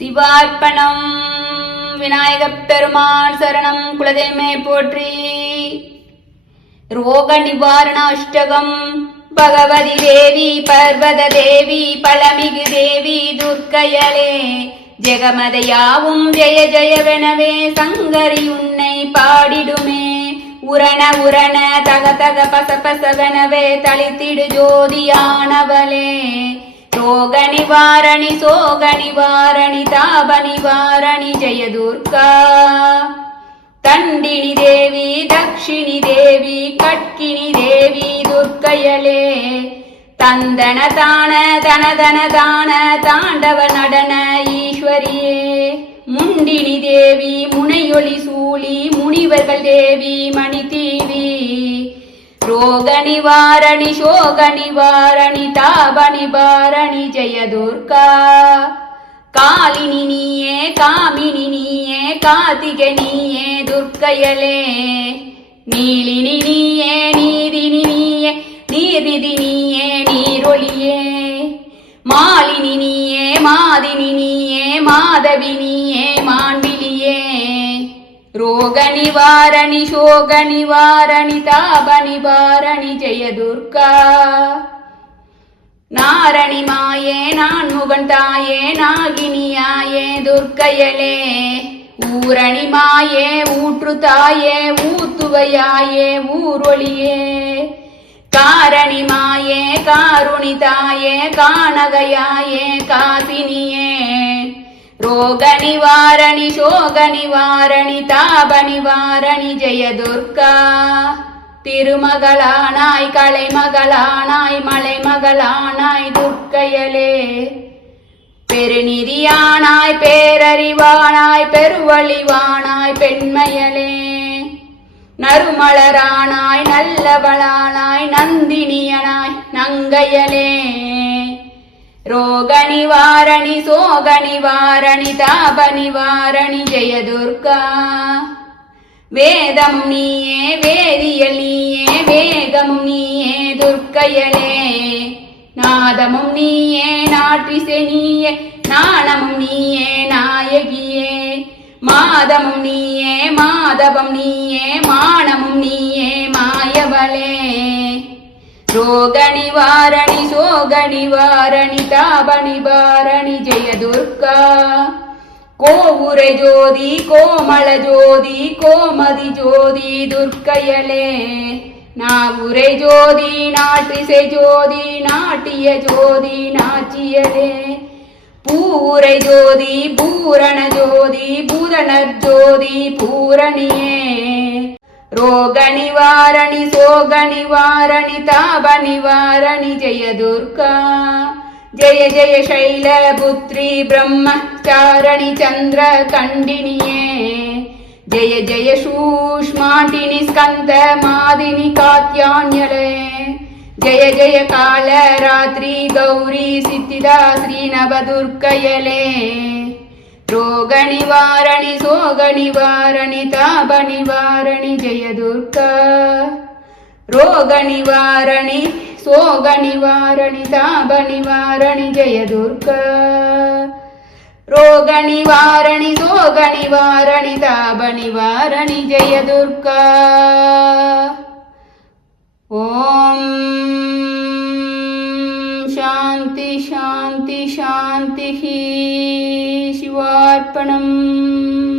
சிவார்ப்பணம். விநாயகப் பெருமான் சரணம். குலதெய்வமே போற்றி. ரோக நிவாரண அஷ்டகம். பகவதி தேவி பர்வத தேவி பழமிகு தேவி துர்க்கையலே ஜெகமதையாவும் ஜெய ஜெயவெனவே சங்கரி உன்னை பாடிடுமே. உரண உரண தக தக பசபசவெனவே தளித்திடு ஜோதியானவளே. ரோக நிவாரணி சோக நிவாரணி தாப நிவாரணி ஜெய துர்கா. தண்டினி தேவி தக்ஷிணி தேவி கட்கினி தேவி துர்க்கையலே. தந்தன தான தனதன தான தாண்டவ நடன ஈஸ்வரியே. முண்டினி தேவி முனையொளி சூழி முனிவர்கள் தேவி மணி தீவி. ரோக நிவாரணி சோக நிவாரணி தாப நிவாரணி ஜெய துர்கா. காலினி நீயே காமினி நீயே கார்த்திகை நீயே துர்க்கையலே. நீலினி நீயே நீதினி நீயே நீர்நிதி நீயே நீரொளியே. மாலினி நீயே மாதினி நீயே மாதவி நீயே மாண்பிலியே. ரோக நிவாரணி சோக நிவாரணி தாப நிவாரணி ஜெய துர்கா. நாரணி மாயே நான்முகன் தாயே நாகினியாயே துர்க்கையலே. ஊரணி மாயே ஊற்று தாயே ஊத்துவையாயே ஊரொளியே. காரணி மாயே காருணி தாயே கானகையாயே காசினியே. ரோக நிவாரணி சோக நிவாரணி தாப நிவாரணி ஜெய துர்கா. திருமகளானாய் கலைமகளானாய் மலைமகளானாய் துர்க்கையலே. பெருநிதியானாய் பேரறிவானாய் பெருவழிவானாய் பெண்மையலே. நறுமலரானாய் நல்லவளானாய் நந்தினியனாய் நங்கையலே. ரோக நிவாரணி சோக நிவாரணி தாப நிவாரணி ஜெய துர்கா. வேதமும் நீயே வேதியல் நீயே வேகமும் நீயே துர்க்கையலே. நாதமும் நீயே நாற்றிசை நீயே நாணமும் நீயே நாயகியே. மாதமும் நீயே மாதவம் நீயே மானமும் நீயே மாயவளே. ரோக நிவாரணி சோக நிவாரணி தாப நிவாரணி ஜெய துர்கா. கோவுரை ஜோதி கோமள ஜோதி கோமதி ஜோதி துர்க்கையலே. நாவுரை ஜோதி நாற்றிசை ஜோதி நாட்டிய ஜோதி நாச்சியலே. பூரை ஜோதி பூரண ஜோதி பூதனர் ஜோதி பூரணியே. ரோக நிவாரணி சோக நிவாரணி தாப நிவாரணி ஜெய துர்கா. ஜெய ஜெய சைலபுத்ரி பிரம்மச்சாரணி சந்திர கண்டினியே. ஜெய ஜெய சூஷ்மாண்டினி ஸ்கந்த மாதினி காத்யான்யலே. ஜெய ஜெய கால ராத்திரி கௌரி சித்திதா ஸ்ரீ நவதுர்க்கையலே. ரோக நிவாரணி சோக நிவாரணி தாப நிவாரணி ஜெய துர்கா. ரோக நிவாரணி சோக நிவாரணி தாப நிவாரணி ஜெய துர்கா. ரோக நிவாரணி சோக நிவாரணி தாப நிவாரணி ஜெய துர்கா. ஓம் சாந்தி சாந்தி சாந்தி. சிவார்ப்பணம்.